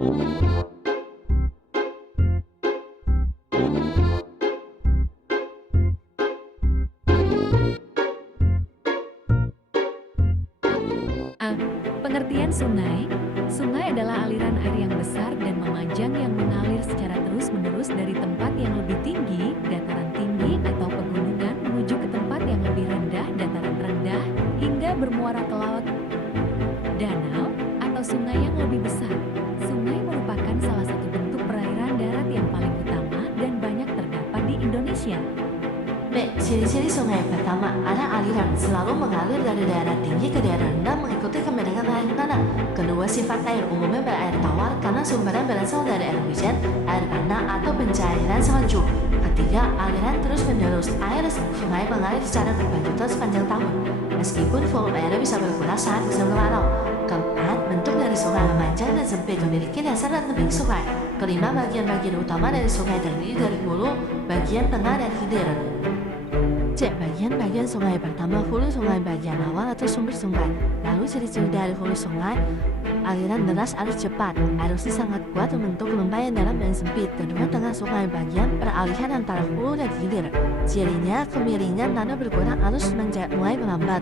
A. Pengertian sungai. Sungai adalah aliran air yang besar dan memanjang yang mengalir secara terus-menerus dari tempat yang lebih tinggi, dataran tinggi, atau pegunungan menuju ke tempat yang lebih rendah, dataran rendah, hingga bermuara ke laut. Danau atau sungai yang lebih besar. Sungai merupakan salah satu bentuk perairan darat yang paling utama dan banyak terdapat di Indonesia. B. Ciri-ciri sungai. Pertama, ada aliran selalu mengalir dari daerah tinggi ke daerah rendah mengikuti kemenangan air tanah. Kedua, sifat air umumnya berair tawar karena sumbernya berasal dari air hujan, air tanah, atau pencairan salju. Ketiga, aliran terus-menerus. Air sungai mengalir secara berkelanjutan sepanjang tahun, meskipun volume airnya bisa berkurang saat musim kemarau. Keempat, bentuk dari sungai memanjang dan sempit, memiliki dasar dan tebing sungai. Kelima, bagian-bagian utama dari sungai terdiri dari hulu, bagian tengah, dan hilir. C. Bagian-bagian sungai. Pertama, hulu sungai bagian awal atau sumber sungai. Lalu ciri-ciri dari hulu sungai. Aliran deras arus cepat. Arusnya sangat kuat membentuk lembah yang dalam dan sempit. Kedua, tengah sungai bagian peralihan antara hulu dan hilir. Cirinya, kemiringan tanah berkurang, arus mulai melambat.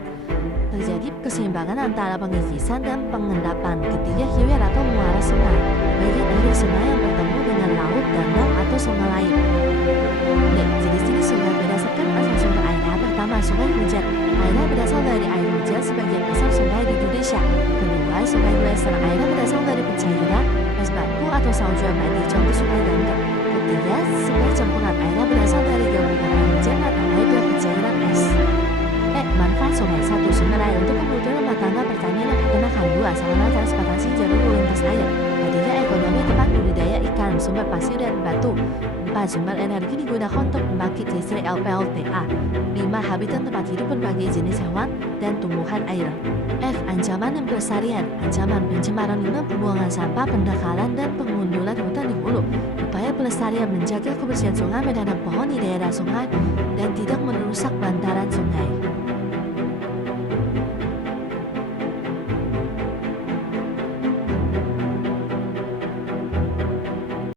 Terjadi keseimbangan antara pengikisan dan pengendapan. Ketiga, hilir atau muara sungai. Bagian akhir sungai yang bertemu dengan laut, danau, atau sungai lain. D. Ciri-ciri sungai berdasarkan asal sumber airnya. Pertama, sungai hujan. Airnya berasal dari air hujan sebagian besar sungai di Indonesia. Kedua, sungai glacier. Airnya berasal dari pencairan es batu atau salju abadi, contoh sungai Gangga. Ketiga, sungai campuran. Airnya berasal dari gabungan air hujan atau air dan pencairan es. E. Manfaat sungai. 1. Sumber air untuk kebutuhan rumah tangga, pertanian, dan peternakan. 2. Sarana transportasi jalur lintas air. Ketiga, ekonomi tempat budidaya ikan, sumber pasir dan batu. 4. Sumber energi digunakan untuk membangkit listrik LPLTA. 5. Habitat tempat hidup berbagai jenis hewan dan tumbuhan air. F. Ancaman dan pelestarian. Ancaman pencemaran limbah, pembuangan sampah, pendangkalan, dan pengundulan hutan di hulu. Upaya pelestarian menjaga kebersihan sungai, menanam pohon di daerah sungai, dan tidak merusak bantaran sungai.